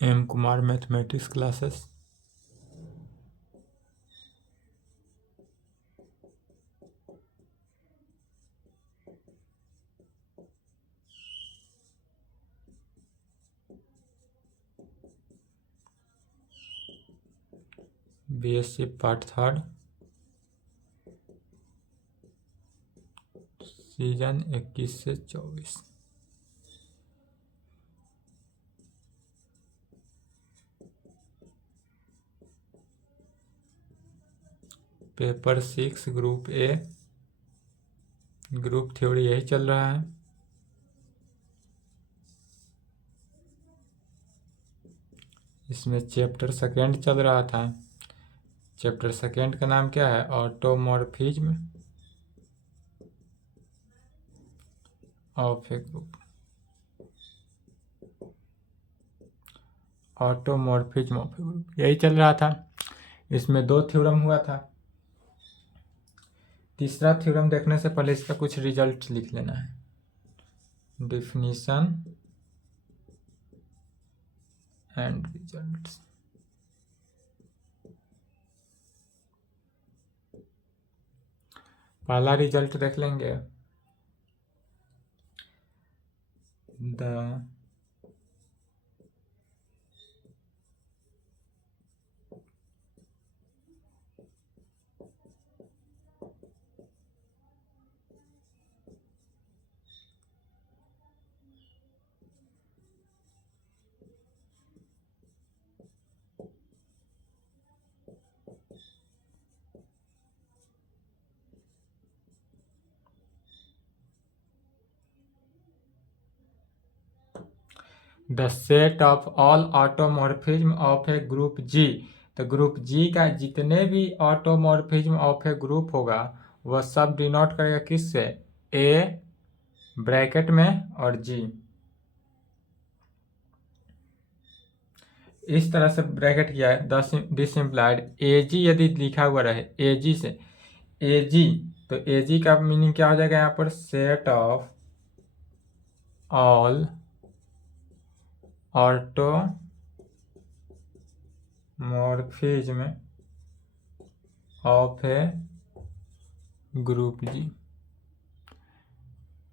M Kumar mathematics classes. BSc part 3 season 21 से 24। Paper 6 group A, group theory यही चल रहा है। इसमें चैप्टर सेकेंड चल रहा था। चैप्टर सेकेंड का नाम क्या है? Automorphism of a group. Automorphism of a group यही चल रहा था। इसमें 2 थ्योरम हुआ था। तीसरा थ्योरम देखने से पहले इसका कुछ रिजल्ट लिख लेना है। Definition and results. पहला रिजल्ट देख लेंगे। The set of all automorphism of a group G. तो ग्रुप जी का जितने भी ऑटोमॉर्फिज्म ऑफ ए ग्रुप होगा वह सब डिनोट करेगा किससे? ए ब्रैकेट में और जी। इस तरह से ब्रैकेट किया है। डिसइम्प्लाइड ए जी यदि लिखा हुआ रहे ए जी से ए जी, तो ए जी का मीनिंग क्या हो जाएगा यहाँ पर? Set of all automorphism of a group G.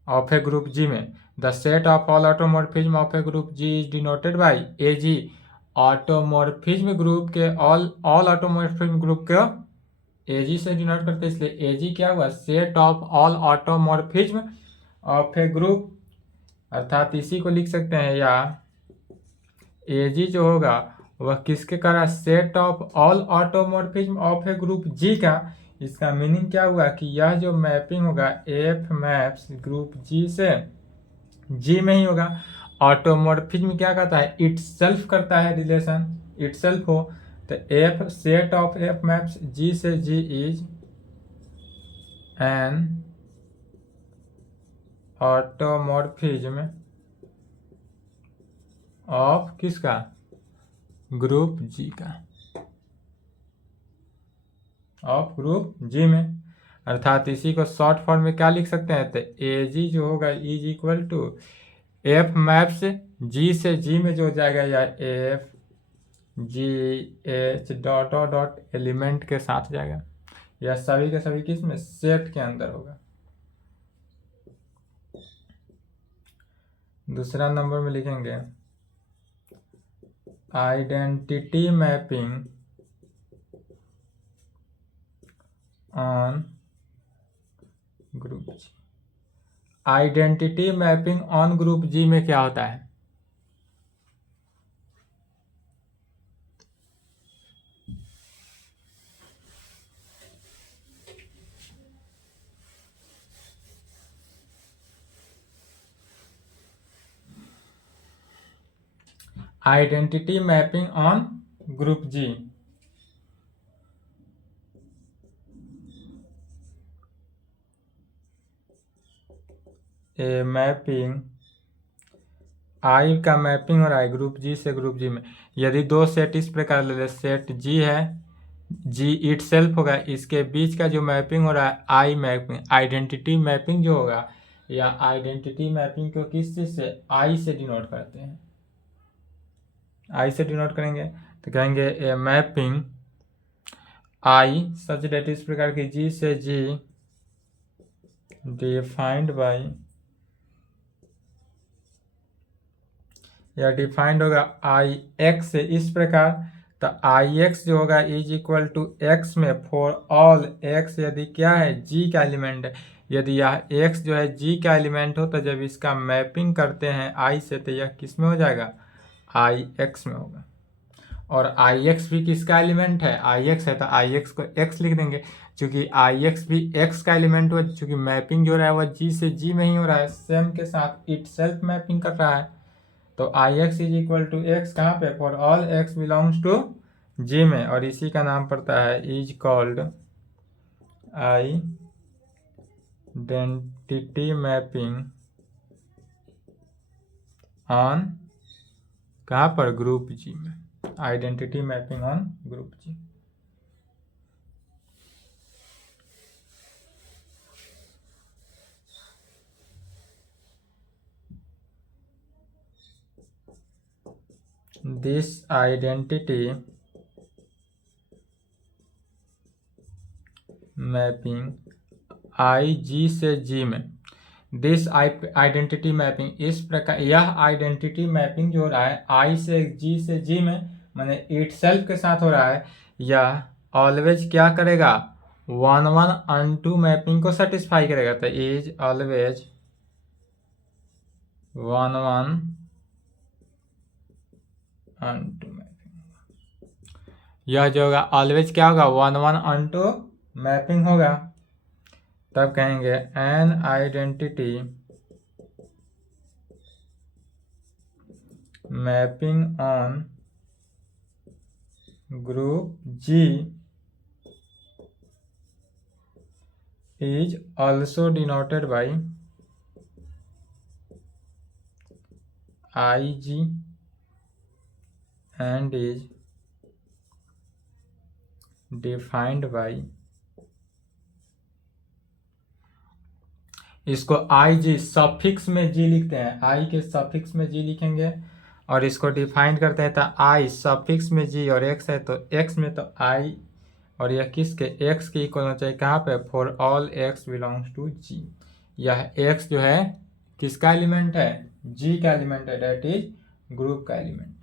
Of a group G में the set of all automorphism of a group G is denoted by A G. Automorphism group के ऑल ऑटोमॉर्फिज्म ग्रुप के A जी से denote करते हैं, इसलिए ए जी क्या हुआ? Set of all automorphism of a group. अर्थात इसी को लिख सकते हैं, या ए जी जो होगा वह किसके कारण? Set of all automorphism of a group G का। इसका मीनिंग क्या हुआ कि यह जो मैपिंग होगा एफ मैप्स ग्रुप जी से जी में ही होगा। ऑटोमॉर्फिज्म क्या कहता है? इटसेल्फ करता है रिलेशन, इटसेल्फ हो। तो F set of F maps G से G is an automorphism of किसका? ग्रुप जी का, ऑफ ग्रुप जी में। अर्थात इसी को शॉर्ट फॉर्म में क्या लिख सकते हैं? तो ए जी जो होगा is equal to F maps G से जी में जो जाएगा, या F G H dot dot element के साथ जाएगा, या सभी के सभी किस में? सेट के अंदर होगा। दूसरा नंबर में लिखेंगे identity mapping on group G. Identity mapping on group G में क्या होता है? Identity mapping on group G A mapping I का मैपिंग हो रहा है ग्रुप जी से ग्रुप जी में। यदि 2 सेट इस प्रकार ले ले, सेट जी है, जी इट सेल्फ होगा, इसके बीच का जो मैपिंग हो रहा है आई मैपिंग, आइडेंटिटी मैपिंग जो होगा या आइडेंटिटी मैपिंग को किस चीज से, आई से डिनोट करते हैं। आई से डिनोट करेंगे तो कहेंगे ए मैपिंग आई सच डेट इस प्रकार की जी से जी डिफाइंड बाई, या डिफाइंड होगा आई एक्स से इस प्रकार, तो आई एक्स जो होगा इज इक्वल टू एक्स में फॉर ऑल एक्स यदि क्या है जी का एलिमेंट है। यदि यह एक्स जो है जी का एलिमेंट हो तो जब इसका मैपिंग करते हैं आई से तो यह किस में हो जाएगा, आई एक्स में होगा। और आई एक्स भी किसका एलिमेंट है, आई एक्स है, तो आई एक्स को एक्स लिख देंगे क्योंकि आई एक्स भी एक्स का एलिमेंट हुआ, चूंकि मैपिंग जो रहा है वह जी से जी में ही हो रहा है, सेम के साथ इट सेल्फ मैपिंग कर रहा है। तो I X is equal to X कहाँ पे, for all X belongs to G में, और इसी का नाम पड़ता है is called identity mapping on कहाँ पर, ग्रुप जी में, identity mapping on group G. This identity mapping I G से जी में, दिस आइडेंटिटी मैपिंग इस प्रकार, यह आइडेंटिटी मैपिंग जो हो रहा है आई से जी में माने इट सेल्फ के साथ हो रहा है, यह ऑलवेज क्या करेगा, 1:1 मैपिंग को सेटिस्फाई करेगा। तो इज ऑलवेज 1:1 मैपिंग, यह जो होगा ऑलवेज क्या होगा, 1:1 मैपिंग होगा। तब कहेंगे an identity mapping on group G is also denoted by IG and is defined by, इसको आई जी सफिक्स में जी लिखते हैं, आई के सफिक्स में जी लिखेंगे और इसको डिफाइन करते हैं। तो आई सफिक्स में जी और एक्स है तो एक्स में तो आई, और यह किसके, एक्स के इक्वल होना चाहिए कहाँ पे, for all X belongs to G. यह एक्स जो है किसका एलिमेंट है, जी का एलिमेंट है, डेट इज ग्रुप का एलिमेंट है।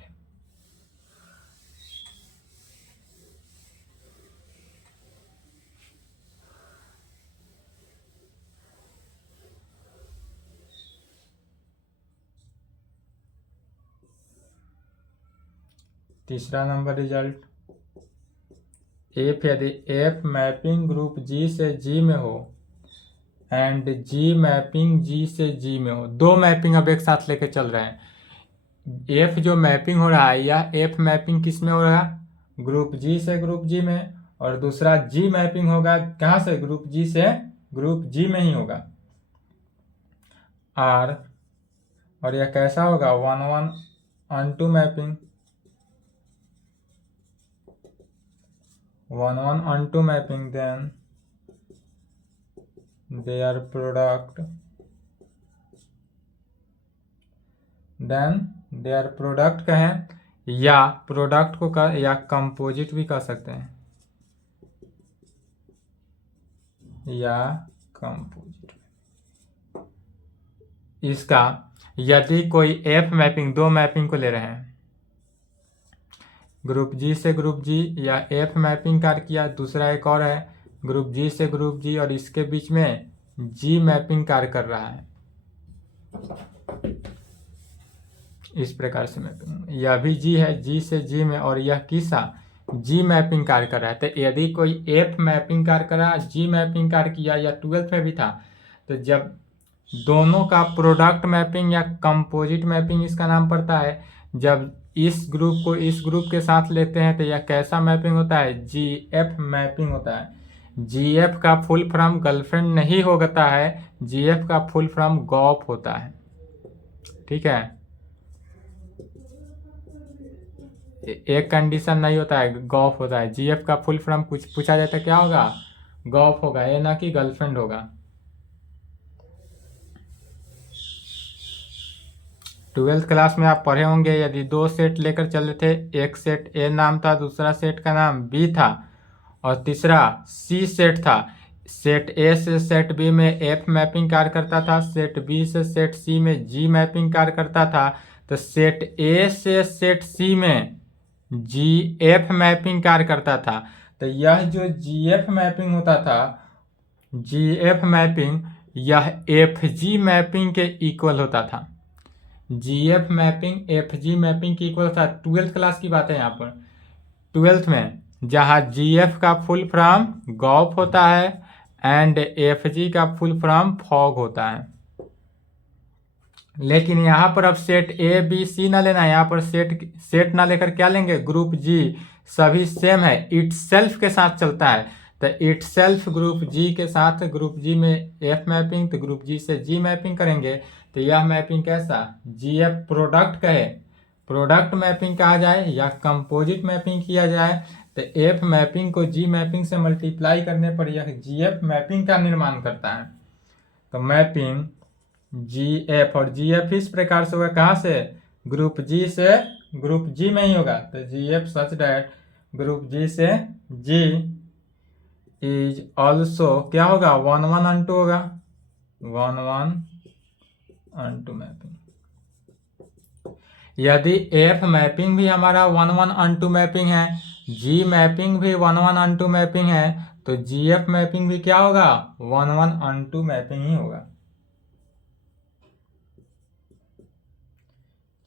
तीसरा नंबर रिजल्ट, यदि एफ मैपिंग ग्रुप जी से जी में हो एंड जी मैपिंग जी से जी में हो, दो मैपिंग अब एक साथ लेके चल रहे हैं। एफ जो मैपिंग हो रहा है यह एफ मैपिंग किस में हो रहा है, ग्रुप जी से ग्रुप जी में, और दूसरा जी मैपिंग होगा कहाँ से, ग्रुप जी से ग्रुप जी में ही होगा। और यह कैसा होगा, 1:1 mapping, 1:1 mapping, then their product कहें या प्रोडक्ट को कर या कंपोजिट भी कर सकते हैं, या कंपोजिट। इसका यदि कोई एफ मैपिंग, दो मैपिंग को ले रहे हैं, ग्रुप जी से ग्रुप जी या एफ मैपिंग कार्य किया, दूसरा एक और है ग्रुप जी से ग्रुप जी और इसके बीच में जी मैपिंग कार्य कर रहा है, इस प्रकार से मैपिंग, यह भी जी है जी से जी में, और यह किसा जी मैपिंग कार्य कर रहा है। तो यदि कोई एफ मैपिंग कार्य कर रहा है, जी मैपिंग कार्य किया, या 12th में भी था, तो जब दोनों का प्रोडक्ट मैपिंग या कंपोजिट मैपिंग इसका नाम पड़ता है, जब इस ग्रुप को इस ग्रुप के साथ लेते हैं तो यह कैसा मैपिंग होता है, जी एफ मैपिंग होता है। जी एफ का फुल फॉर्म गर्लफ्रेंड नहीं होता है, जी एफ का फुल फॉर्म गॉफ होता है, ठीक है। एक कंडीशन नहीं होता है, गॉफ होता है। जी एफ का फुल फॉर्म कुछ पूछा जाता है क्या होगा, गॉफ होगा, ये ना कि गर्लफ्रेंड होगा। ट्वेल्थ क्लास में आप पढ़े होंगे, यदि दो सेट लेकर चले थे, एक सेट ए नाम था, दूसरा सेट का नाम बी था और तीसरा सी सेट था। सेट ए से सेट बी में एफ मैपिंग कार्य करता था, सेट बी से सेट सी में जी मैपिंग कार्य करता था। तो सेट ए से सेट सी में जी एफ मैपिंग कार्य करता था। तो यह जो जी एफ मैपिंग होता था, जी एफ मैपिंग, यह एफ जी मैपिंग के इक्वल होता था। G F mapping F G mapping के इक्वल था। ट्वेल्थ क्लास की बात है यहाँ पर। ट्वेल्थ में जहाँ जी एफ का फुल फॉर्म गॉफ होता है एंड एफ जी का फुल फॉर्म फॉग होता है। लेकिन यहाँ पर अब सेट ए बी सी ना लेना है, यहाँ पर सेट ना लेकर क्या लेंगे, ग्रुप जी। सभी सेम है, इटसेल्फ के साथ चलता है। तो इटसेल्फ ग्रुप जी के साथ, ग्रुप जी में एफ मैपिंग, तो ग्रुप जी से जी मैपिंग करेंगे। तो यह मैपिंग कैसा, जी एफ प्रोडक्ट कहे, प्रोडक्ट मैपिंग कहा जाए या कंपोजिट मैपिंग किया जाए। तो एफ मैपिंग को जी मैपिंग से मल्टीप्लाई करने पर यह जी एफ मैपिंग का निर्माण करता है। तो मैपिंग जी एफ, और जी एफ इस प्रकार से होगा, कहाँ से, ग्रुप जी से ग्रुप जी में ही होगा। तो G F such that group G से जी इज ऑल्सो क्या होगा, 1-1-2 होगा, 1-1-2 मैपिंग। यदि एफ मैपिंग भी हमारा 1-1-2 मैपिंग है, जी मैपिंग भी 1-1-2 मैपिंग है, तो जी एफ मैपिंग भी क्या होगा, 1-1-2 मैपिंग ही होगा।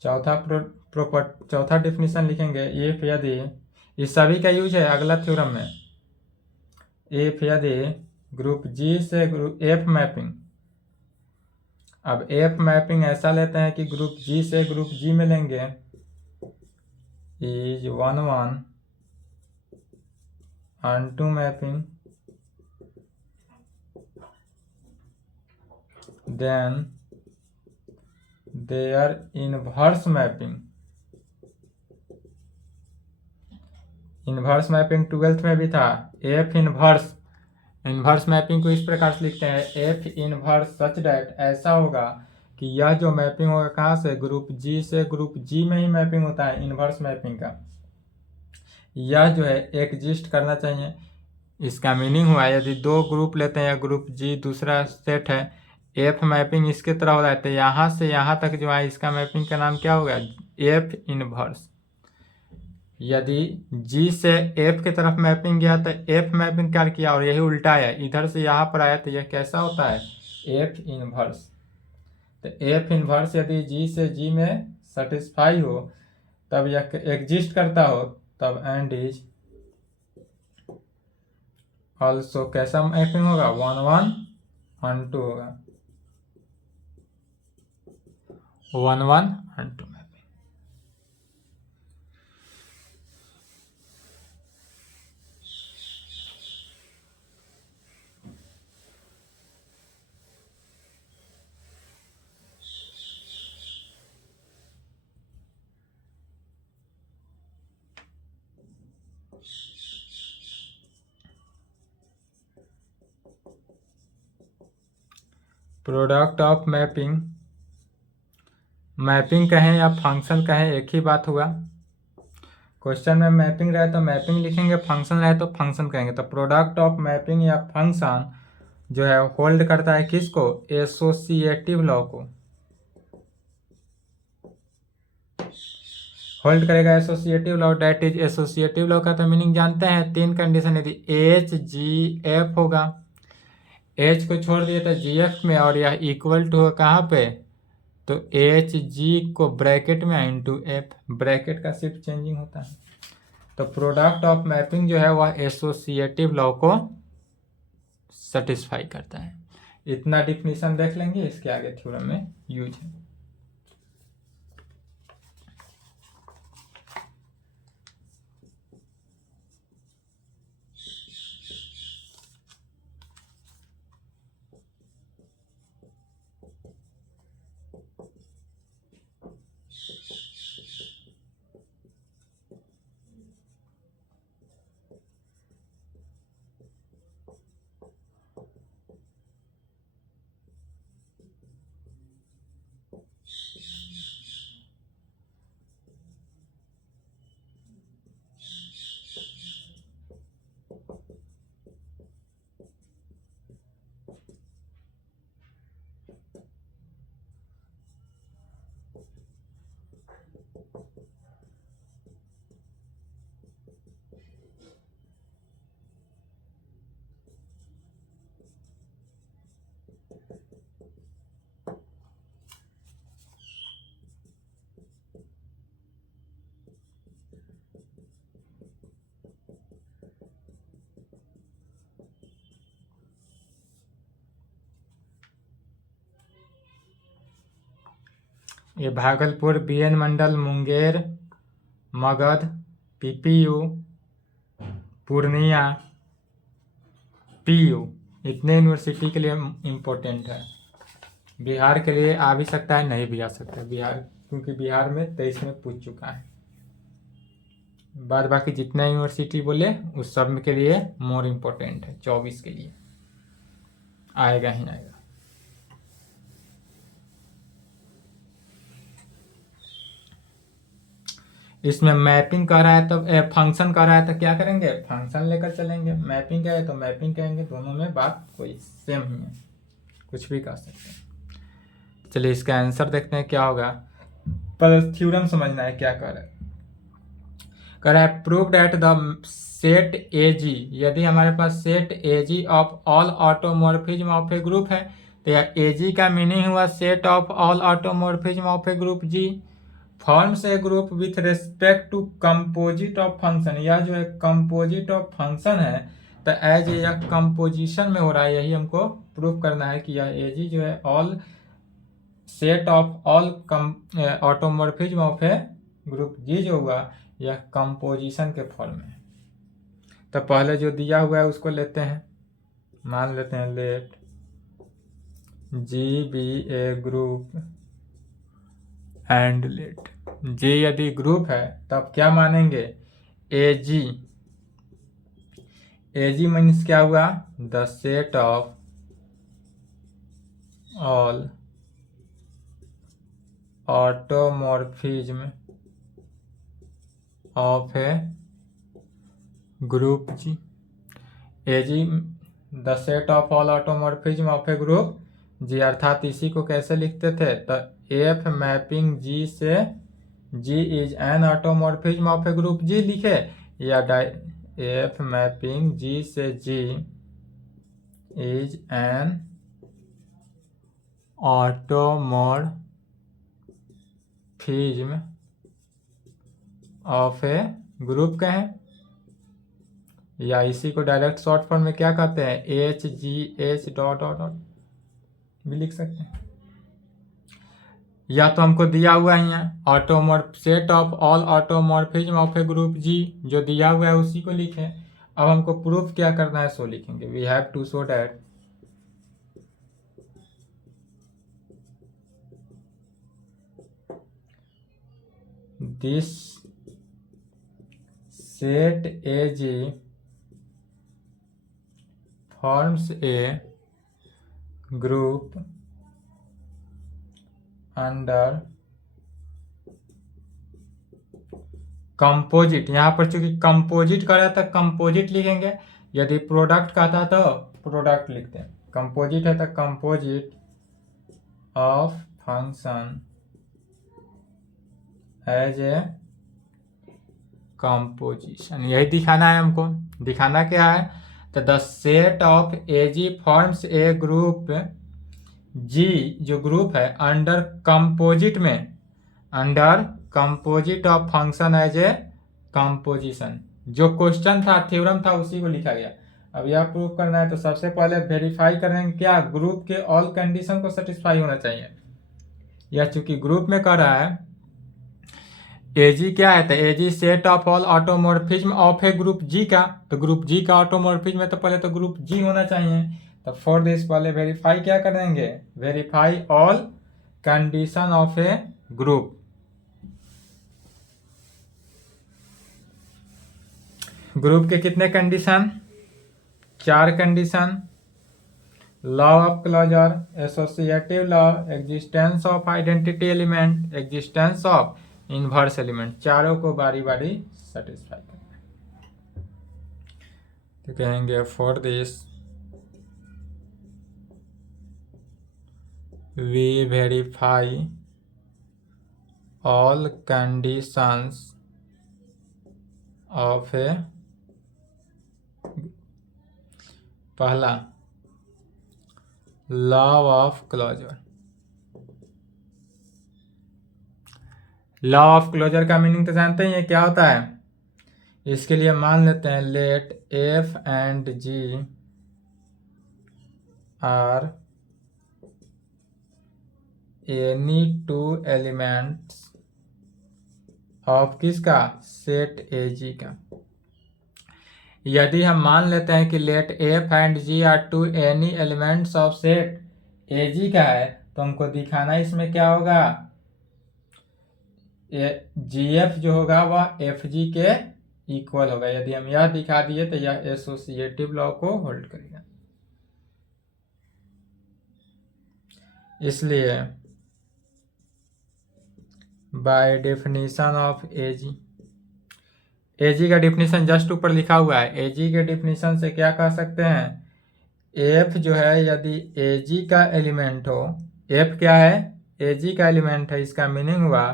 चौथा डिफिनीशन लिखेंगे, इफ यदि, इस सभी का यूज है अगला थ्योरम में। इफ यदि ग्रुप जी से ग्रुप एफ मैपिंग, अब एफ मैपिंग ऐसा लेते हैं कि ग्रुप जी से ग्रुप जी में लेंगे, is 1-1-2 mapping, then their inverse mapping. Inverse mapping twelfth में भी था, एफ इनवर्स। इनवर्स मैपिंग को इस प्रकार से लिखते हैं, एफ इनवर्स सच डैट, ऐसा होगा कि यह जो मैपिंग होगा कहाँ से, ग्रुप जी से ग्रुप जी में ही मैपिंग होता है इनवर्स मैपिंग का। यह जो है एग्जिस्ट करना चाहिए। इसका मीनिंग हुआ, यदि दो ग्रुप लेते हैं या ग्रुप जी दूसरा सेट है, एफ मैपिंग इसके तरह हो रहा है, तो यहाँ से यहाँ तक जो है इसका मैपिंग का नाम क्या होगा, एफ इनवर्स। यदि जी से एफ की तरफ मैपिंग गया तो एफ मैपिंग क्या किया, और यही उल्टा है, इधर से यहाँ पर आया तो यह कैसा होता है, एफ इनवर्स। तो एफ इनवर्स यदि जी से जी में सेटिस्फाई हो, तब यह एग्जिस्ट करता हो, तब एंड इज ऑल्सो कैसा मैपिंग होगा, 1-1-2 होगा, 1-1-2 mapping. Product of mapping, mapping कहें या फंक्शन कहें एक ही बात हुआ। क्वेश्चन में मैपिंग रहे तो मैपिंग लिखेंगे, फंक्शन रहे तो फंक्शन कहेंगे। तो प्रोडक्ट ऑफ मैपिंग या फंक्शन जो है होल्ड करता है किसको, एसोसिएटिव लॉ को होल्ड करेगा। Associative law, that is, associative law का तो मीनिंग जानते हैं, तीन कंडीशन, यदि एच जी एफ होगा, एच को छोड़ दिए तो जी एफ में, और यह इक्वल टू होगा कहाँ पे, तो एच जी को ब्रैकेट में इंटू एफ, ब्रैकेट का सिर्फ चेंजिंग होता है। तो प्रोडक्ट ऑफ मैपिंग जो है वह एसोसिएटिव लॉ को सेटिस्फाई करता है। इतना डिफिनीशन देख लेंगे, इसके आगे थ्योरम में यूज है। ये भागलपुर, बीएन मंडल, मुंगेर, मगध, पीपीयू, पूर्णिया, पीयू, इतने यूनिवर्सिटी के लिए इम्पोर्टेंट है। बिहार के लिए आ भी सकता है, नहीं भी आ सकता है बिहार, क्योंकि बिहार में 23 में पूछ चुका है। बाद बाकी जितना यूनिवर्सिटी बोले उस सब के लिए मोर इम्पोर्टेंट है, 24 के लिए आएगा ही आएगा। इसमें मैपिंग कर रहा है तो फंक्शन कर रहा है तो क्या करेंगे, फंक्शन लेकर चलेंगे। मैपिंग का है तो मैपिंग कहेंगे, दोनों में बात कोई सेम ही है, कुछ भी कर सकते हैं। चलिए इसका आंसर देखते हैं क्या होगा। पर थ्योरम समझना है क्या कर रहा है। कह रहा है prove that the set A G, यदि हमारे पास set A G of all automorphism of a group है तो यह ए जी का मीनिंग हुआ set of all automorphism of a group G forms a group with respect to composite of function. यह जो है कंपोजिट ऑफ फंक्शन है तो एज यह कंपोजिशन में हो रहा है, यही हमको प्रूव करना है कि यह ए जी जो है all set of all automorphism of a group G जो हुआ यह कंपोजिशन के फॉर्म में है। तो पहले जो दिया हुआ है उसको लेते हैं, मान लेते हैं let G be a group and let G यदि ग्रुप है तब क्या मानेंगे, ए जी मीन्स क्या हुआ, the set of all automorphism of a group G. A G the set of all automorphism of a group G, अर्थात इसी को कैसे लिखते थे, तो एफ मैपिंग जी से G is an automorphism of a group G लिखे, या एफ मैपिंग जी से G is an automorphism of a group कहें, या इसी को डायरेक्ट शॉर्ट फॉर्म में क्या कहते हैं, H G H dot dot dot भी लिख सकते हैं। या तो हमको दिया हुआ है यहाँ set of all automorphism of a group G, जो दिया हुआ है उसी को लिखें। अब हमको प्रूफ क्या करना है सो लिखेंगे, we have to show that this set A G forms a group under composite. यहाँ पर चूंकि कंपोजिट कर रहा था कंपोजिट लिखेंगे, यदि प्रोडक्ट का था तो प्रोडक्ट लिखते हैं। कंपोजिट है तो composite of function as a composition, यही दिखाना है हमको। दिखाना क्या है, तो the set of A G forms a group G, जो ग्रुप है अंडर कंपोजिट में, under composite of function as a composition. जो क्वेश्चन था थ्योरम था उसी को लिखा गया। अब यह प्रूव करना है तो सबसे पहले वेरीफाई करेंगे क्या, ग्रुप के ऑल कंडीशन को सेटिस्फाई होना चाहिए। यह चूंकि ग्रुप में कर रहा है, एजी क्या है, तो A G set of all automorphism of a group G का, तो ग्रुप जी का ऑटोमॉर्फिज्म है तो पहले तो ग्रुप जी होना चाहिए। तो फॉर दिस पहले वेरीफाई क्या करेंगे, verify all condition of a group. Group के कितने condition, 4 condition, law of closure, associative law, existence of identity element, existence of inverse element, चारों को बारी बारी सेटिस्फाई करना है। तो कहेंगे for this we verify all conditions of A, पहला law of closure. Law of closure का मीनिंग तो जानते ही है क्या होता है। इसके लिए मान लेते हैं let F and G are any two elements of किसका, सेट ए जी का। यदि हम मान लेते हैं कि let F and G are two any elements of set A G का है, तो हमको दिखाना इसमें क्या होगा, जी एफ जो होगा वह एफ जी के इक्वल होगा। यदि हम यह दिखा दिए तो यह एसोसिएटिव लॉ को होल्ड करेगा। इसलिए बाय डेफिनेशन ऑफ एजी, एजी का डेफिनेशन जस्ट ऊपर लिखा हुआ है। एजी के डेफिनेशन से क्या कह सकते हैं, एफ जो है यदि एजी का एलिमेंट हो, एफ क्या है, एजी का एलिमेंट है, इसका मीनिंग हुआ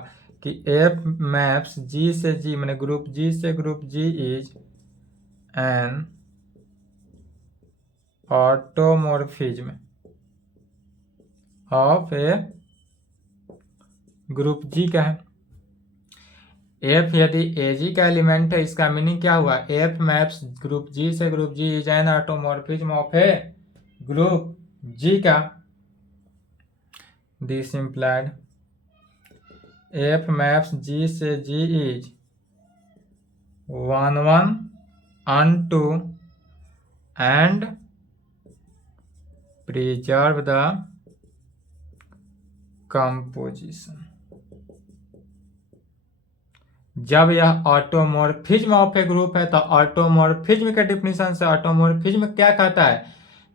कि एफ मैप्स जी से जी, मैंने ग्रुप जी से group G is an automorphism of a group G का है। एफ यदि एजी का एलिमेंट है, इसका मीनिंग क्या हुआ, एफ मैप्स ग्रुप जी से group G is an automorphism of a group G का। This implied F maps G से G is 1 1 to and preserve the composition. जब यह ऑटोमॉर्फिज्म ऑफ ए ग्रुप है तो ऑटोमॉर्फिज्म के डिफिनीशन से automorphism क्या कहता है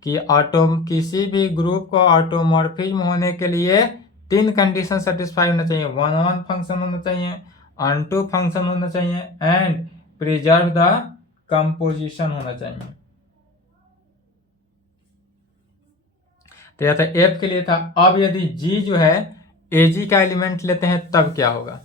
कि किसी भी ग्रुप को ऑटोमॉर्फिज्म होने के लिए 3 कंडीशन सेटिस्फाई होना चाहिए। 1 1 फंक्शन होना चाहिए, अनटू फंक्शन होना चाहिए एंड प्रिजर्व द कंपोजिशन होना चाहिए। तो यह था एफ के लिए था। अब यदि जी जो है एजी का एलिमेंट लेते हैं तब क्या होगा,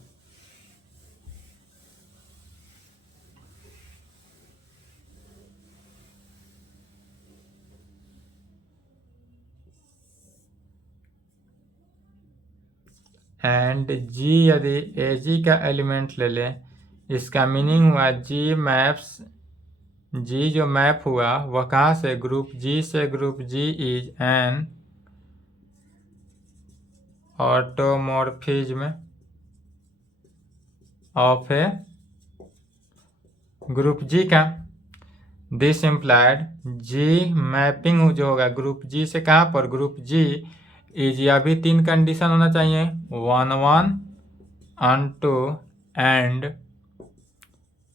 एंड जी यदि एजी का एलिमेंट ले ले, इसका मीनिंग हुआ जी मैप्स, जी जो मैप हुआ वह कहाँ से, ग्रुप जी से group G is an automorphism of a group G का। दिस इम्प्लाइड जी मैपिंग जो होगा ग्रुप जी से कहाँ पर, ग्रुप जी इज, या भी 3 कंडीशन होना चाहिए, 1 1 unto and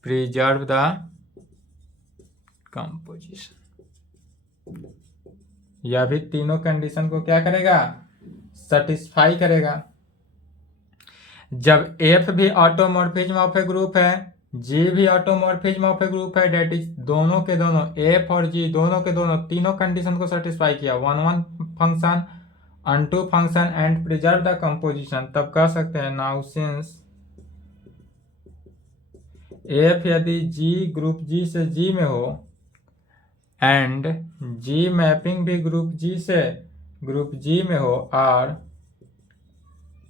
preserve the composition. यह भी तीनों कंडीशन को क्या करेगा, सेटिस्फाई करेगा। जब एफ भी ऑटोमॉर्फिज्म ऑफ ए ग्रुप है, जी भी ऑटोमॉर्फिज्म ऑफ ए ग्रुप है, डेट इज दोनों के दोनों, एफ और जी दोनों के दोनों तीनों कंडीशन को सेटिस्फाई किया, 1 1 function unto function and preserve the composition, तब कह सकते हैं नाउ सिंस एफ यदि जी ग्रुप जी से जी में हो एंड जी मैपिंग भी ग्रुप जी से ग्रुप जी में हो और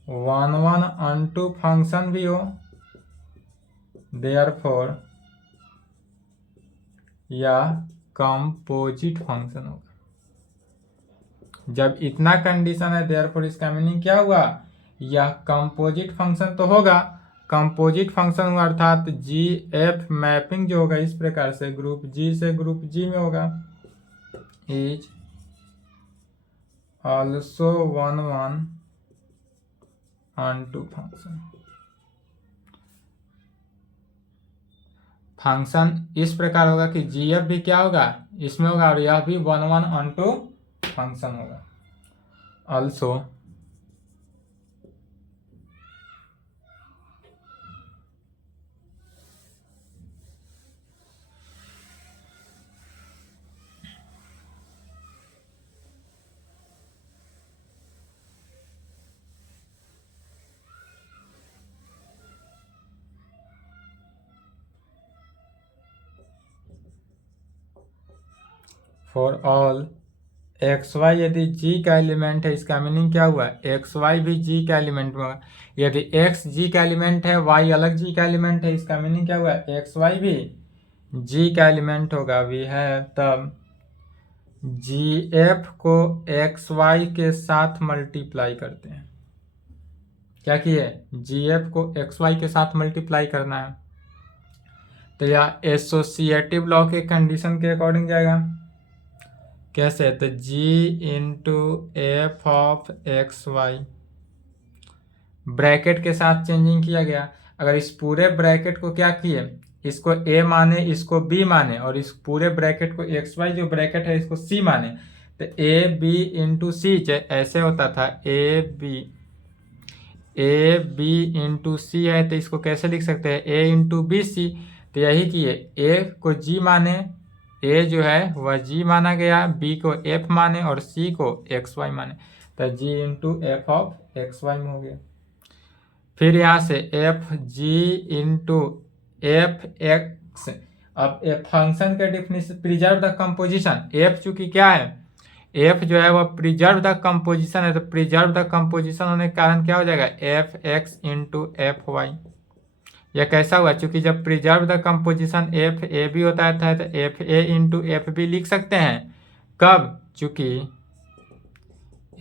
1 1 अनटू फंक्शन भी हो, देयरफॉर यह कंपोजिट फंक्शन होगा। जब इतना कंडीशन है देयरफॉर इसका मीनिंग क्या हुआ, यह कंपोजिट फंक्शन तो होगा। कंपोजिट फंक्शन हुआ अर्थात जी एफ मैपिंग जो होगा इस प्रकार से ग्रुप जी से ग्रुप जी में होगा, is also 1 1 onto function. Function इस प्रकार होगा कि जी एफ भी क्या होगा इसमें होगा और यह भी 1 1 अनटू फंक्शन होगा। Also for all X Y यदि जी का एलिमेंट है, इसका मीनिंग क्या हुआ, एक्स वाई भी जी का एलिमेंट होगा। यदि एक्स जी का एलिमेंट है, वाई अलग जी का एलिमेंट है, इसका मीनिंग क्या हुआ, एक्स वाई भी जी का एलिमेंट होगा। वी है तब जी एफ को एक्स वाई के साथ मल्टीप्लाई करते हैं। क्या किए, GF को XY के साथ मल्टीप्लाई करना है। तो यह एसोसिएटिव लॉ के कंडीशन के अकॉर्डिंग जाएगा। कैसे, तो G into F of XY bracket के साथ चेंजिंग किया गया। अगर इस पूरे ब्रैकेट को क्या किए, इसको A माने, इसको B माने, और इस पूरे ब्रैकेट को XY जो ब्रैकेट है इसको C माने, तो AB इंटू सी ऐसे होता था, ए बी इंटू सी है, तो इसको कैसे लिख सकते हैं, A इंटू बी सी। तो यही किए, A को G माने, A जो है वह G माना गया, B को F माने और C को XY माने, तो G into F of XY में हो गया। फिर यहाँ से F G into F x. अब एफ फंक्शन का definition, preserve the composition. F चूंकि क्या है, एफ जो है वह प्रिजर्व द कंपोजिशन है, तो प्रिजर्व द कंपोजिशन होने के कारण क्या हो जाएगा, F X into F Y. यह कैसा हुआ, चूंकि जब preserve the composition F A B होता है तो F A into F B लिख सकते हैं। कब, चूंकि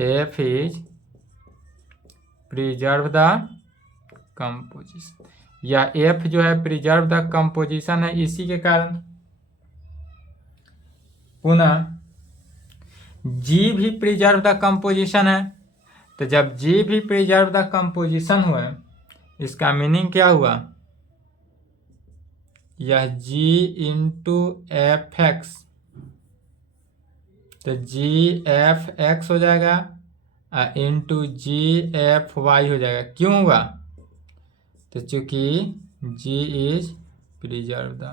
F is preserve the composition, या एफ जो है प्रिजर्व द कंपोजिशन है इसी के कारण। पुनः जी भी प्रिजर्व द कंपोजिशन है, तो जब जी भी प्रिजर्व द कंपोजिशन हुआ, इसका मीनिंग क्या हुआ, यह जी इंटू एफ एक्स, तो जी एफ एक्स हो जाएगा इंटू जी एफ वाई हो जाएगा। क्यों हुआ, तो चूंकि G is preserve the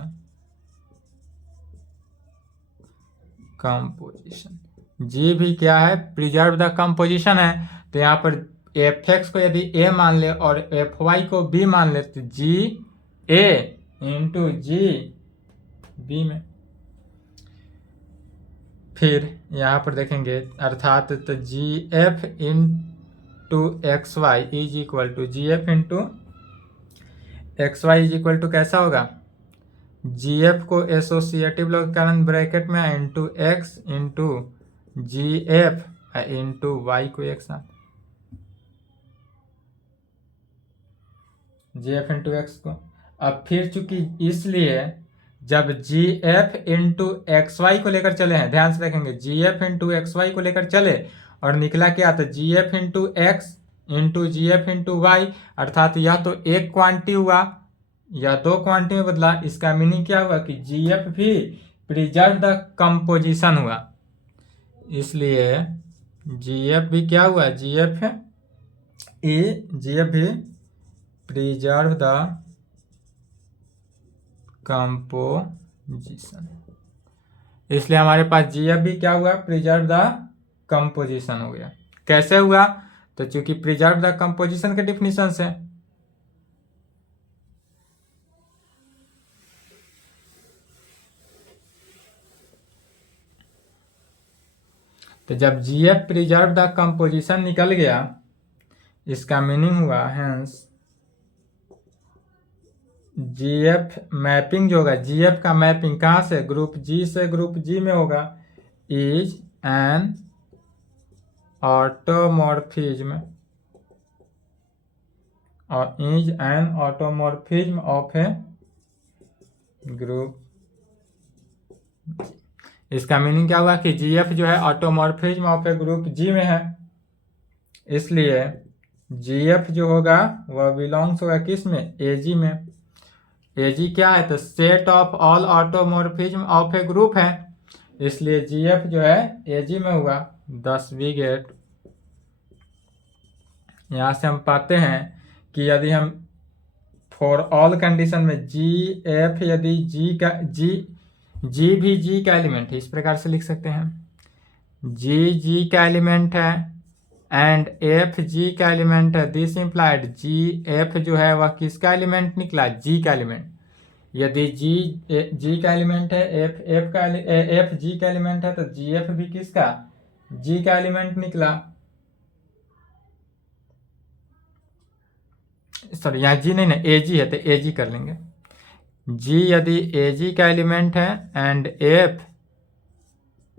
composition, G भी क्या है, प्रिजर्व द कंपोजिशन है। तो यहाँ पर एफ एक्स को यदि A मान ले और एफ वाई को B मान ले, तो G A इंटू G B में। फिर यहाँ पर देखेंगे, अर्थात तो G F into X Y is equal to G F into X Y is equal to कैसा होगा, जी एफ को एसोसिएटिव लॉ के कारण ब्रैकेट में into X into G F into Y को एक साथ, जी एफ इंटू एक्स को। अब फिर चूंकि इसलिए जब जी एफ इंटू एक्स वाई को लेकर चले हैं, ध्यान से देखेंगे, जी एफ इंटू एक्स वाई को लेकर चले और निकला क्या, तो G F into X into G F into Y, अर्थात यह तो एक क्वांटिटी हुआ या दो क्वांटिटी में बदला। इसका मीनिंग क्या हुआ कि जी एफ भी प्रिजर्व द कंपोजिशन हुआ, इसलिए जी एफ भी क्या हुआ, जी एफ भी प्रिजर्व द कंपोजिशन, इसलिए हमारे पास जी एफ भी क्या हुआ, प्रिजर्व द कंपोजिशन हो गया। कैसे हुआ, तो चूंकि प्रिजर्व द कंपोजिशन के डिफिनीशन से, तो जब जी एफ प्रिजर्व द कंपोजिशन निकल गया, इसका मीनिंग हुआ हेंस जी एफ मैपिंग जो होगा, जी एफ का मैपिंग कहाँ से, ग्रुप जी से ग्रुप जी में होगा, इज एन ऑटोमॉर्फिज्म और is an automorphism of a group. इसका मीनिंग क्या हुआ कि जी एफ जो है automorphism of a group G में है, इसलिए जी एफ जो होगा वह बिलोंग्स होगा किस में, ए जी में। ए जी क्या है, तो set of all automorphism of a group है, इसलिए जी एफ जो है ए जी में हुआ। 10 वी गेट, यहाँ से हम पाते हैं कि यदि हम फॉर ऑल कंडीशन में जी एफ, यदि जी भी जी का एलिमेंट है, इस प्रकार से लिख सकते हैं, जी का एलिमेंट है एंड एफ जी का एलिमेंट है, दिस इंप्लाइड जी एफ जो है वह किसका एलिमेंट निकला, जी का एलिमेंट। यदि जी का एलिमेंट है, एफ जी का एलिमेंट है, तो जी एफ भी किसका, जी का एलिमेंट निकला। सॉरी, यहाँ जी नहीं ना, ए जी है, तो ए जी कर लेंगे। जी यदि ए जी का एलिमेंट है एंड एफ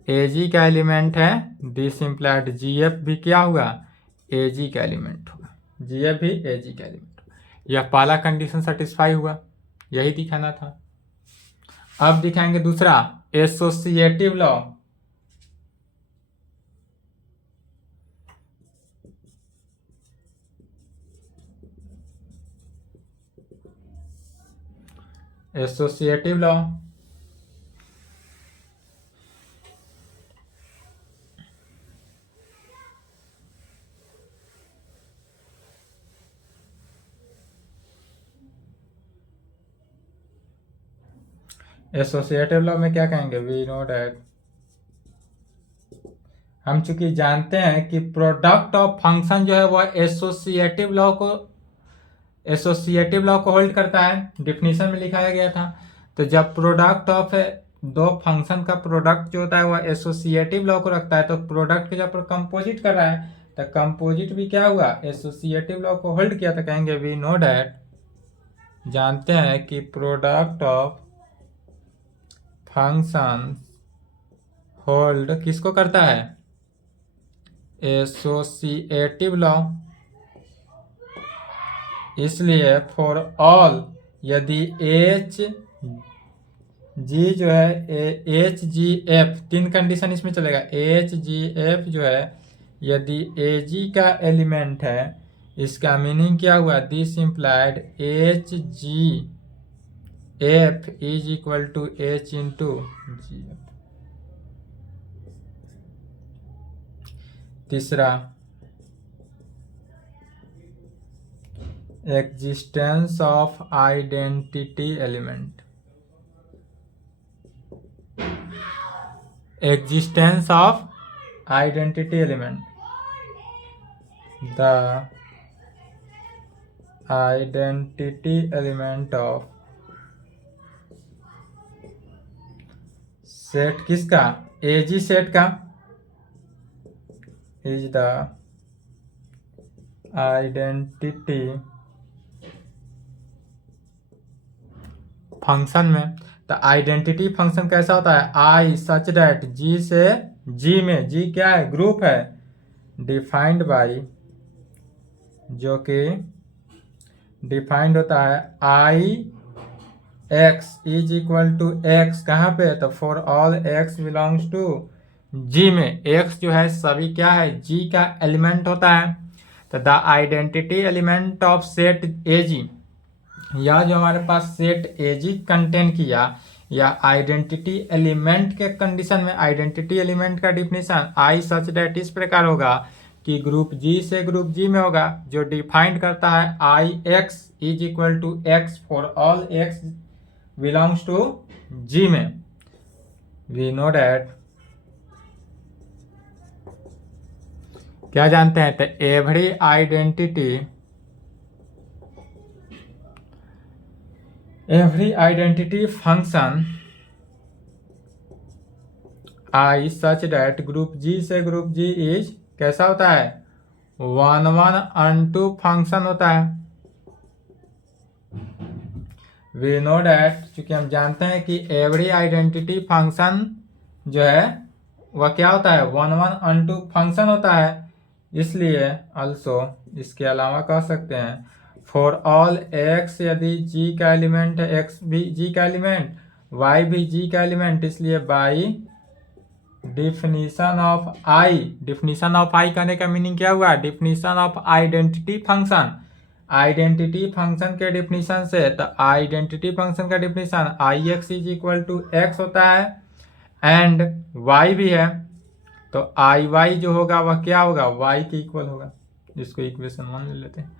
ए जी का एलिमेंट है, दिस इंप्लाइड जी एफ भी क्या हुआ, ए जी का एलिमेंट होगा। जी एफ भी ए जी का एलिमेंट। यह पहला कंडीशन सेटिस्फाई हुआ, यही दिखाना था। अब दिखाएंगे दूसरा associative law. Associative law associative law में क्या कहेंगे, वी नो दैट, हम चूंकि जानते हैं कि प्रोडक्ट ऑफ फंक्शन जो है वह एसोसिएटिव लॉ को होल्ड करता है, डिफिनीशन में लिखाया गया था। तो जब प्रोडक्ट ऑफ दो फंक्शन का प्रोडक्ट जो होता है वह एसोसिएटिव लॉ को रखता है, तो प्रोडक्ट के जब कंपोजिट कर रहा है तो कंपोजिट भी क्या हुआ, एसोसिएटिव लॉ को होल्ड किया। तो कहेंगे वी नो डैट, जानते हैं कि प्रोडक्ट ऑफ फंक्शन होल्ड किसको करता है, एसोसिएटिव लॉ। इसलिए फॉर ऑल, यदि एच जी जो है एच जी एफ, तीन कंडीशन इसमें चलेगा। एच जी एफ जो है यदि ए जी का एलिमेंट है, इसका मीनिंग क्या हुआ, this implied H G F is equal to H into G F. तीसरा existence of identity element. Existence of identity element, the identity element of set किसका, एजी सेट का, is the identity function में। तो identity function कैसा होता है, आई such that, जी से G में, जी क्या है, ग्रुप है, डिफाइंड बाई, जो कि डिफाइंड होता है I X is equal to X, कहाँ पे, तो for all X belongs to G में। एक्स जो है सभी क्या है, जी का एलिमेंट होता है। तो the identity element of set A G, यह जो हमारे पास सेट एजी कंटेन किया, या आइडेंटिटी एलिमेंट के कंडीशन में आइडेंटिटी एलिमेंट का डिफिनीशन आई सच दैट इस प्रकार होगा कि ग्रुप जी से ग्रुप जी में होगा, जो डिफाइंड करता है I X is equal to X for all X belongs to G में। वी नो दैट, क्या जानते हैं, तो every identity function I such that group G से ग्रुप जी इज कैसा होता है, 1,1,2 फंक्शन होता है। वी नो दैट, चूंकि हम जानते हैं कि एवरी आइडेंटिटी फंक्शन जो है वह क्या होता है, 1,1,2 फंक्शन होता है। इसलिए अल्सो, इसके अलावा कह सकते हैं, फॉर ऑल एक्स, यदि जी का एलिमेंट है, एक्स भी जी का एलिमेंट, वाई भी जी का एलिमेंट, इसलिए by definition of I, definition of I कहने का मीनिंग क्या हुआ, definition of identity function, identity function के डिफिनीशन से। तो आइडेंटिटी फंक्शन का definition I X is equal to X होता है, एंड वाई भी है, तो आई वाई जो होगा वह क्या होगा, वाई के इक्वल होगा, जिसको इक्वेशन मान लेते हैं।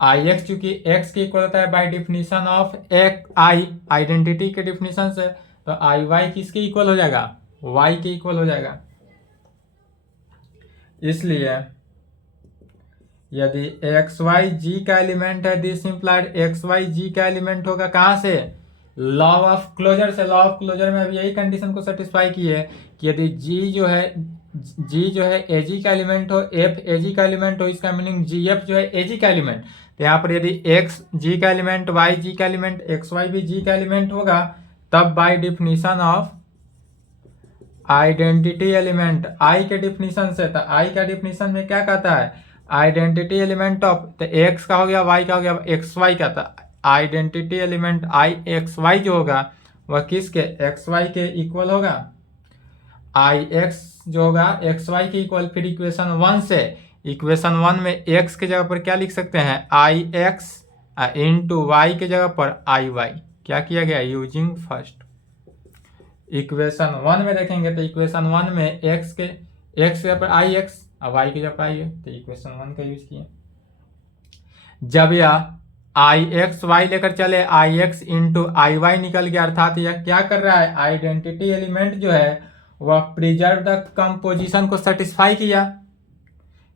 आई एक्स चूंकि एक्स के इक्वल होता है बाय डिफिनीशन ऑफ एक आई, आइडेंटिटी के डिफिनीशन से, तो आई वाई किसके इक्वल हो जाएगा, वाई के इक्वल हो जाएगा। इसलिए यदि एक्स वाई जी का एलिमेंट है, दिस इंप्लाइड एक्स वाई जी का एलिमेंट होगा, कहाँ से, लॉ ऑफ क्लोजर से। लॉ ऑफ क्लोजर में अभी यही कंडीशन को सेटिस्फाई की है कि यदि जी जो है ए जी का एलिमेंट हो, एफ ए जी का एलिमेंट हो, इसका मीनिंग जी एफ जो है ए जी का एलिमेंट। तो यहाँ पर यदि एक्स जी का एलिमेंट, वाई जी का एलिमेंट, एक्स वाई भी जी का एलिमेंट होगा, तब by definition of identity element I के डिफिनीशन से, तो आई का डिफिनीशन में क्या कहता है, आइडेंटिटी एलिमेंट ऑफ, तो एक्स का हो गया, वाई का हो गया, एक्स वाई का था। Identity element I X Y जो होगा वह किसके, एक्स वाई के इक्वल होगा। आई एक्स जो होगा एक्स वाई के इक्वल, फिर इक्वेशन 1 से, इक्वेशन 1 में एक्स के जगह पर क्या लिख सकते हैं, आई एक्स इंटू वाई के जगह पर आई वाई। क्या किया गया, यूजिंग फर्स्ट। इक्वेशन 1 में देखेंगे तो इक्वेशन 1 में एक्स के जगह पर आई एक्स और वाई की जगह पर आई है, तो इक्वेशन 1 का यूज किया। जब यह आई एक्स वाई लेकर चले, आई एक्स इंटू आई वाई निकल गया, अर्थात यह क्या कर रहा है, आइडेंटिटी एलिमेंट जो है वह प्रिजर्व द कंपोजिशन को सेटिस्फाई किया।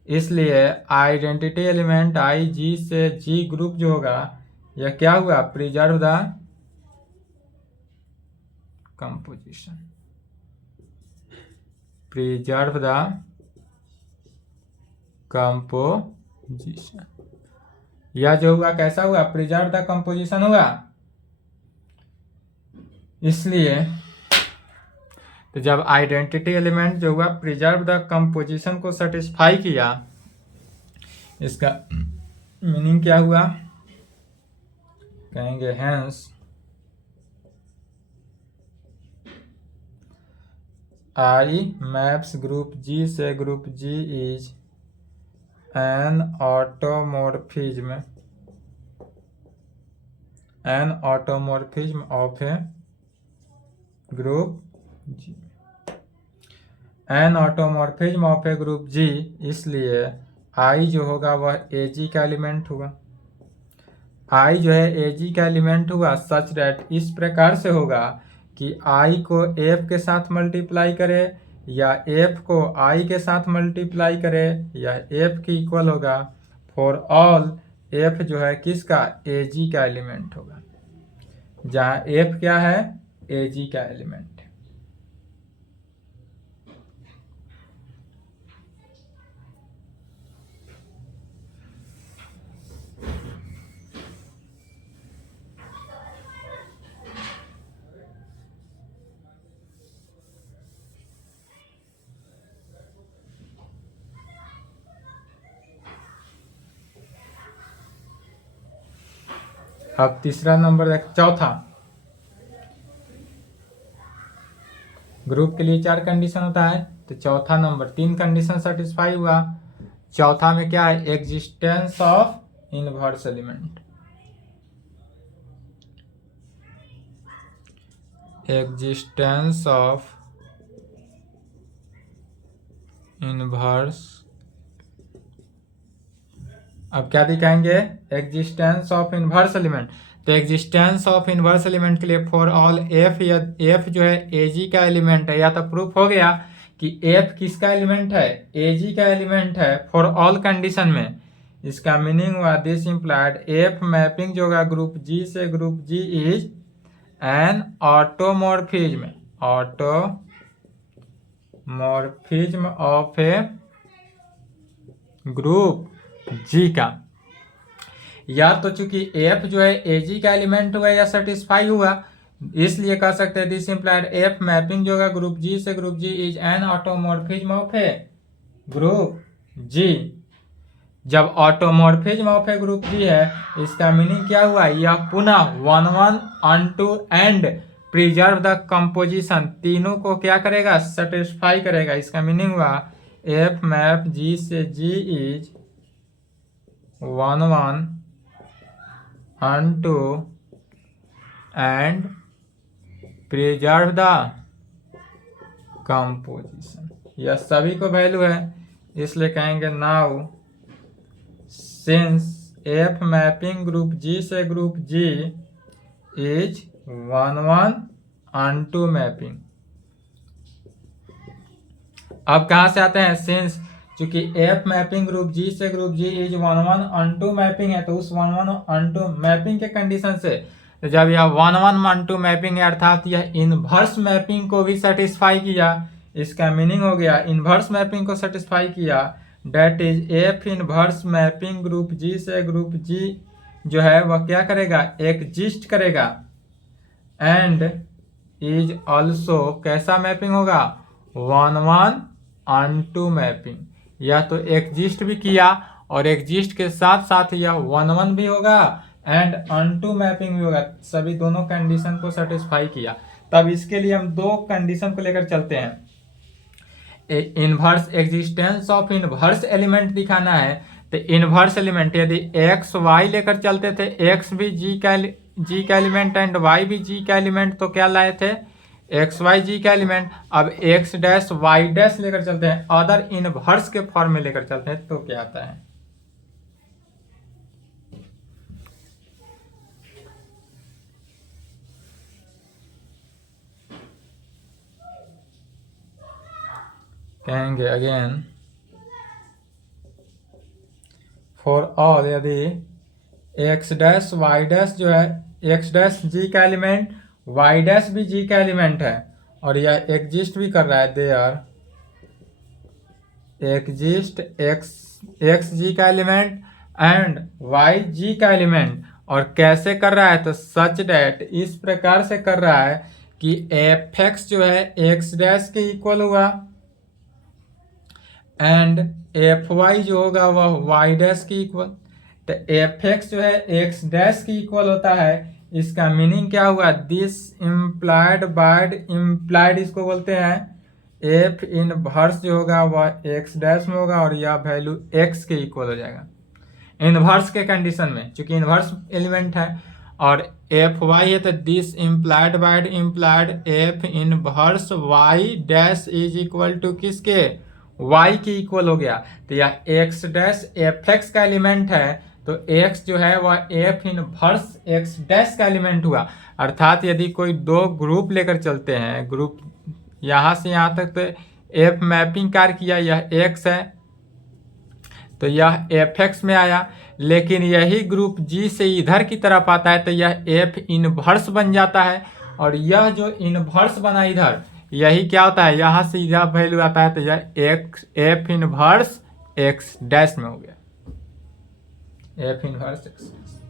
इसलिए आइडेंटिटी एलिमेंट आई जी से जी ग्रुप जो होगा यह क्या हुआ, preserve the composition, preserve the composition. यह जो हुआ कैसा हुआ, प्रिजर्व द कंपोजिशन हुआ। इसलिए तो जब आइडेंटिटी एलिमेंट जो हुआ प्रिजर्व द कंपोजिशन को सेटिस्फाई किया, इसका मीनिंग क्या हुआ, कहेंगे hence I maps group G से group G is an automorphism of a group G, an automorphism of a group G. इसलिए आई जो होगा वह ए जी का एलिमेंट हुआ। आई जो है ए जी का एलिमेंट हुआ सच डैट, इस प्रकार से होगा कि आई को एफ के साथ मल्टीप्लाई करे या एफ को आई के साथ मल्टीप्लाई करे, या एफ की इक्वल होगा फॉर ऑल एफ जो है किसका, ए जी का एलिमेंट होगा, जहां एफ क्या है, ए जी का एलिमेंट। अब तीसरा नंबर देख, चौथा ग्रुप के लिए 4 कंडीशन होता है, तो चौथा नंबर 3 कंडीशन सेटिस्फाई हुआ। चौथा में क्या है, existence of inverse element, existence of inverse. अब क्या दिखाएंगे, एग्जिस्टेंस ऑफ इनवर्स एलिमेंट। तो एग्जिस्टेंस ऑफ इनवर्स एलिमेंट के लिए फॉर ऑल एफ, या एफ जो है ए जी का एलिमेंट है, या तो प्रूफ हो गया कि एफ किसका एलिमेंट है, ए जी का एलिमेंट है फॉर ऑल कंडीशन में। इसका मीनिंग हुआ दिस इम्प्लाइड एफ मैपिंग जो होगा ग्रुप जी से group G is an automorphism of a group G का। या तो चूंकि एफ जो है ए जी का एलिमेंट हुआ या सेटिस्फाई हुआ, इसलिए कह सकते हैं दिस इम्प्लाइड एफ मैपिंग जो होगा ग्रुप जी से group G is an automorphism of a group G. जब automorphism of a group G है, इसका मीनिंग क्या हुआ, यह पुनः 1 1 onto and preserve the composition, तीनों को क्या करेगा, सेटिस्फाई करेगा। इसका मीनिंग हुआ एफ मैप जी से G is 1 1 onto and preserve the composition. यह सभी को वैल्यू है, इसलिए कहेंगे now since F mapping group G से group G is 1 1 onto mapping. अब कहां से आते हैं, सिंस चूंकि एफ मैपिंग ग्रुप जी से group G is 1 1 onto mapping है, तो उस 1 1 onto मैपिंग के कंडीशन से, तो जब यह 1 1 onto मैपिंग है, अर्थात यह इनवर्स मैपिंग को भी सेटिस्फाई किया। इसका मीनिंग हो गया इनवर्स मैपिंग को सेटिस्फाई किया, that is F inverse mapping group G से ग्रुप जी जो है वह क्या करेगा, एग्जिस्ट करेगा, एंड इज ऑल्सो कैसा मैपिंग होगा, 1 1 onto मैपिंग। यह तो एग्जिस्ट भी किया और एग्जिस्ट के साथ साथ यह 1 1 भी होगा एंड अनटू मैपिंग भी होगा। सभी दोनों कंडीशन को सेटिस्फाई किया। तब इसके लिए हम दो कंडीशन को लेकर चलते हैं। Inverse existence of inverse element दिखाना है तो इनवर्स एलिमेंट यदि एक्स वाई लेकर चलते थे, एक्स भी जी का एलिमेंट एंड वाई भी जी का एलिमेंट, तो क्या लाए थे एक्स वाई जी का एलिमेंट। अब एक्स डैश वाई डैश लेकर चलते हैं, अदर इनवर्स के फॉर्म में लेकर चलते हैं तो क्या आता है। कहेंगे अगेन फॉर ऑल यदि एक्स डैश वाई डैश जो है एक्स डैश जी का एलिमेंट वाई डैश भी जी का एलिमेंट है और यह एग्जिस्ट भी कर रहा है, देयर एग्जिस्ट एक्स जी का एलिमेंट एंड वाई जी का एलिमेंट। और कैसे कर रहा है तो सच डैट इस प्रकार से कर रहा है कि एफ एक्स जो है एक्स डैश के इक्वल हुआ एंड एफ वाई जो होगा वह वाई डैश के इक्वल। तो एफ एक्स जो है एक्स डैश के इक्वल होता है, इसका मीनिंग क्या हुआ, दिस इम्प्लाइड बाइड इम्प्लाइड इसको बोलते हैं। एफ इनवर्स जो होगा वह एक्स डैश में होगा और यह वैल्यू एक्स के इक्वल हो जाएगा इनवर्स के कंडीशन में, चूंकि इनवर्स एलिमेंट है। और एफ वाई है तो this implied by implied F inverse Y dash is equal to किसके, वाई के इक्वल हो गया। तो यह एक्स डैश एफ एक्स का एलिमेंट है तो एक्स जो है वह एफ इनवर्स एक्स डैश का एलिमेंट हुआ। अर्थात यदि कोई दो ग्रुप लेकर चलते हैं, ग्रुप यहाँ से यहाँ तक, तो एफ मैपिंग कार्य किया, यह एक्स है तो यह एफ एक्स में आया, लेकिन यही ग्रुप जी से इधर की तरफ आता है तो यह एफ इनवर्स बन जाता है। और यह जो इनवर्स बना इधर, यही क्या होता है, यहाँ से यह वैल्यू आता है तो यह x F inverse X dash में हो गया, एफ इनवर्स एक्स डैश।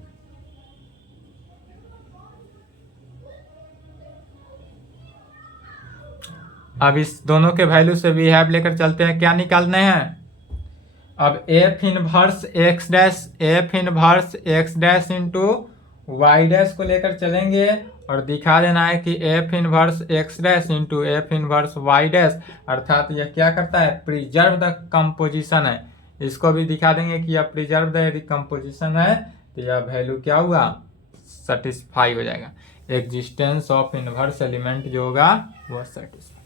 अब इस दोनों के वैल्यू से वी हैव लेकर चलते हैं, क्या निकालने हैं। अब F inverse X dash into Y dash को लेकर चलेंगे और दिखा देना है कि F inverse X dash into F inverse Y dash, अर्थात यह क्या करता है, प्रिजर्व द कंपोजिशन है। इसको भी दिखा देंगे कि यह प्रिजर्व द यदि कंपोजिशन है तो यह वैल्यू क्या हुआ, सेटिस्फाई हो जाएगा। एग्जिस्टेंस ऑफ इनवर्स एलिमेंट जो होगा वह satisfy.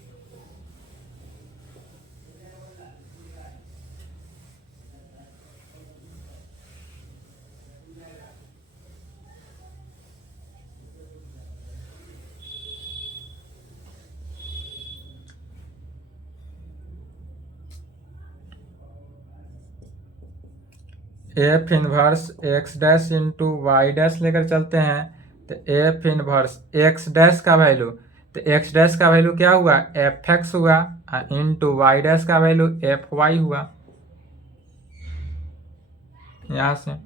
F inverse X dash into Y dash लेकर चलते हैं तो एफ इनवर्स एक्स डैश का वैल्यू, तो एक्स डैश का वैल्यू क्या हुआ, एफ एक्स हुआ इंटू वाई डैश का वैल्यू एफ वाई हुआ। यहाँ से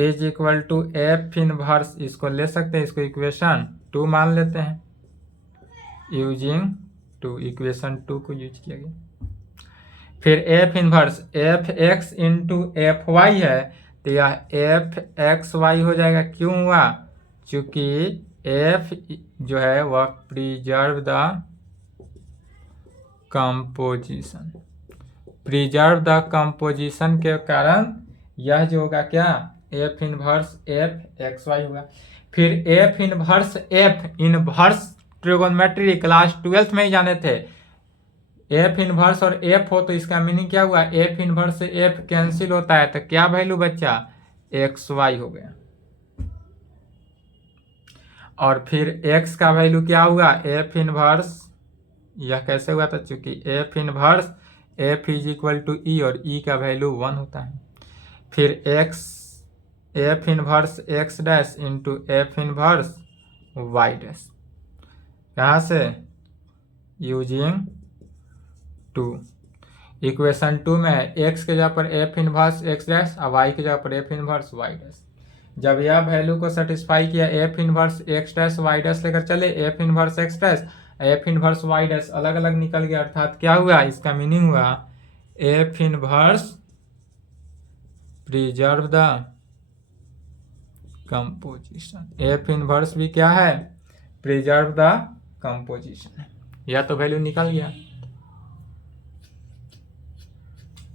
is equal to F inverse, इसको ले सकते हैं, इसको इक्वेशन 2 मान लेते हैं, यूजिंग 2 इक्वेशन 2 को यूज किया गया। फिर F inverse F X into F Y है तो यह एफ एक्स वाई हो जाएगा। क्यों हुआ, चूंकि एफ जो है वह preserve the composition, preserve the composition के कारण यह जो होगा क्या, F inverse F X Y होगा। फिर F inverse F inverse trigonometry class 12th में ही जाने थे, एफ इनवर्स और एफ हो तो इसका मीनिंग क्या हुआ, एफ इनवर्स से एफ कैंसिल होता है तो क्या वैल्यू बच्चा, एक्स वाई हो गया। और फिर एक्स का वैल्यू क्या हुआ, एफ इनवर्स, यह कैसे हुआ था, चूंकि F inverse F is equal to E और ई का वैल्यू 1 होता है। फिर X F inverse X dash into F inverse Y dash, कहाँ से, यूजिंग 2 इक्वेशन 2 में एक्स के जगह पर एफ इनवर्स एक्स डैश और वाई की जगह पर एफ इनवर्स वाई डैश। जब यह वैल्यू को सेटिस्फाई किया, F inverse X dash Y dash लेकर चले, F inverse X dash F inverse Y dash अलग अलग निकल गया, अर्थात क्या हुआ, इसका मीनिंग हुआ F inverse preserve the composition. F inverse भी क्या है, प्रिजर्व द कंपोजिशन है। या तो वैल्यू निकल गया।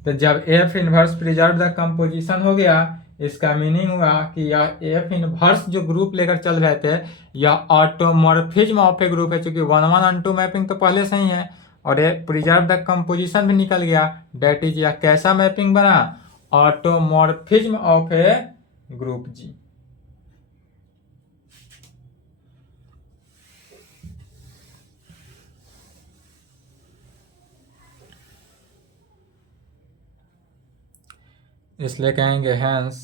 तो जब F inverse preserve the composition हो गया, इसका मीनिंग हुआ कि यह एफ इनवर्स जो ग्रुप लेकर चल रहे थे, यह ऑटोमॉर्फिज्म ऑफ ए ग्रुप है। चूंकि 1-1 मैपिंग तो पहले से ही है, और ये प्रिजर्व द कंपोजिशन भी निकल गया। डेट इज यह कैसा मैपिंग बना, automorphism of a group G. इसलिए कहेंगे hence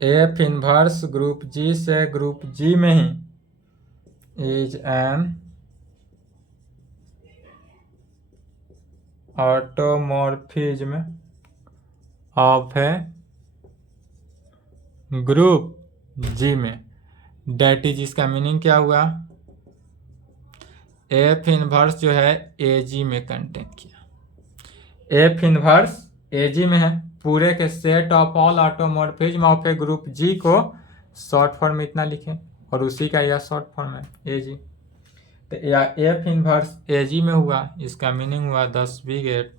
f inverse group G से ग्रुप जी में ही is an automorphism of a group G में। डेट इज इसका मीनिंग क्या हुआ, एफ इनवर्स जो है ए जी में कंटेन किया। एफ इनवर्स ए जी में है, पूरे के set of all automorphism of a group G को शॉर्ट फॉर्म में इतना लिखें, और उसी का यह शॉर्ट फॉर्म है ए जी। तो या एफ इनवर्स ए जी में हुआ, इसका मीनिंग हुआ 10 we get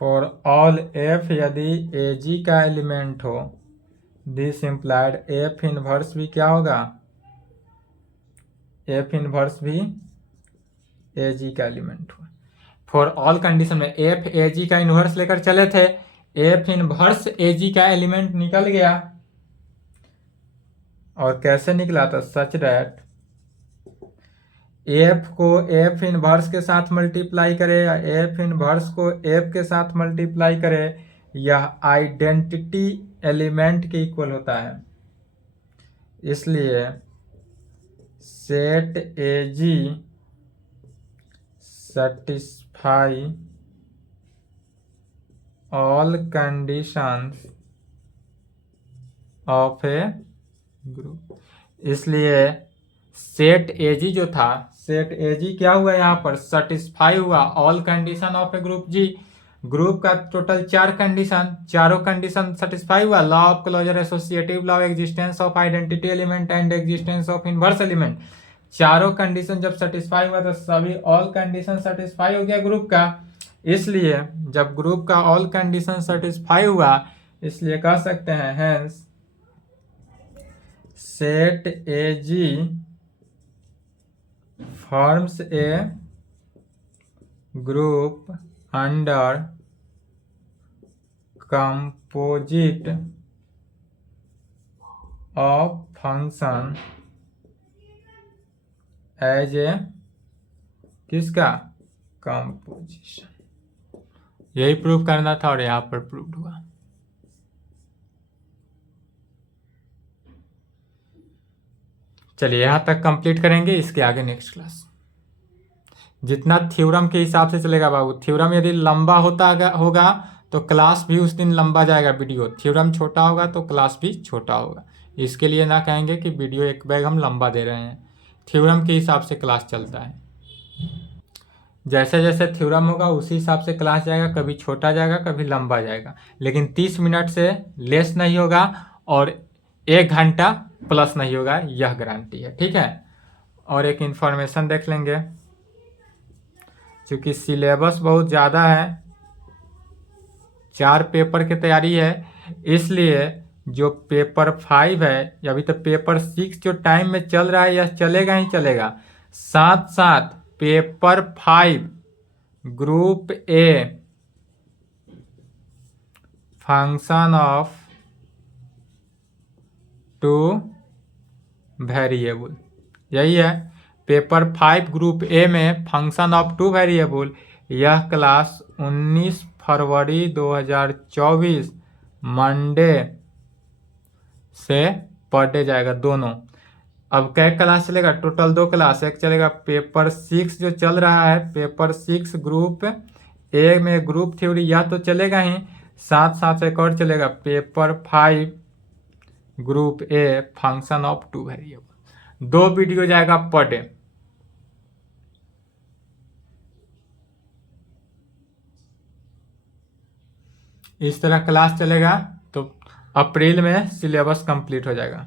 for all F, यदि ए जी का एलिमेंट हो, दिस इम्प्लाइड एफ इनवर्स भी क्या होगा, एफ इनवर्स भी ए जी का एलिमेंट हो। फॉर ऑल कंडीशन में एफ ए जी का इनवर्स लेकर चले थे, एफ इनवर्स ए जी का एलिमेंट निकल गया। और कैसे निकला था, सच दैट एफ को एफ इनवर्स के साथ मल्टीप्लाई करे या एफ इनवर्स को एफ के साथ मल्टीप्लाई करे, यह आइडेंटिटी एलिमेंट के इक्वल होता है। इसलिए set A G satisfy all conditions of a group. इसलिए सेट ए जी जो था, सेट ए जी क्या हुआ, यहाँ पर सेटिस्फाई हुआ all condition of a group G. Group का टोटल 4 कंडीशन, चारों कंडीशन सेटिस्फाई हुआ। Law of closure, associative law, existence of identity element and existence of inverse element. चारों कंडीशन जब सेटिस्फाई हुआ तो सभी ऑल कंडीशन सेटिस्फाई हो गया ग्रुप का। इसलिए जब ग्रुप का ऑल कंडीशन सेटिस्फाई हुआ, इसलिए कह सकते हैं hence set A G forms a group under composite of function as a किसका, कंपोजिशन। यही प्रूव करना था और यहाँ पर प्रूव हुआ। चलिए यहाँ तक कंप्लीट करेंगे, इसके आगे नेक्स्ट क्लास। जितना थ्योरम के हिसाब से चलेगा बाबू, थ्योरम यदि लंबा होगा तो क्लास भी उस दिन लंबा जाएगा वीडियो, थ्योरम छोटा होगा तो क्लास भी छोटा होगा। इसके लिए ना कहेंगे कि वीडियो एक बैग हम लंबा दे रहे हैं, थ्योरम के हिसाब से क्लास चलता है। जैसे जैसे थ्योरम होगा उसी हिसाब से क्लास जाएगा, कभी छोटा जाएगा कभी लंबा जाएगा, लेकिन 30 मिनट से लेस नहीं होगा और 1 घंटा प्लस नहीं होगा, यह गारंटी है। ठीक है, और एक इन्फॉर्मेशन देख लेंगे, क्योंकि सिलेबस बहुत ज़्यादा है, 4 पेपर की तैयारी है, इसलिए जो पेपर 5 है, अभी तो पेपर 6 जो टाइम में चल रहा है यह चलेगा ही चलेगा। साथ साथ paper 5 group a function of 2 variable, यही है पेपर 5 ग्रुप ए में फंक्शन ऑफ 2 वेरिएबल। यह क्लास 19 फरवरी 2024 मंडे से पर डे जाएगा दोनों। अब क्या क्लास चलेगा, टोटल 2 क्लास, एक चलेगा पेपर 6 जो चल रहा है, पेपर 6 ग्रुप ए में ग्रुप थ्योरी, यह तो चलेगा ही, साथ साथ एक और चलेगा, paper 5 group a function of 2 variable. 2 video जाएगा पर डे। इस तरह क्लास चलेगा तो अप्रैल में सिलेबस कंप्लीट हो जाएगा।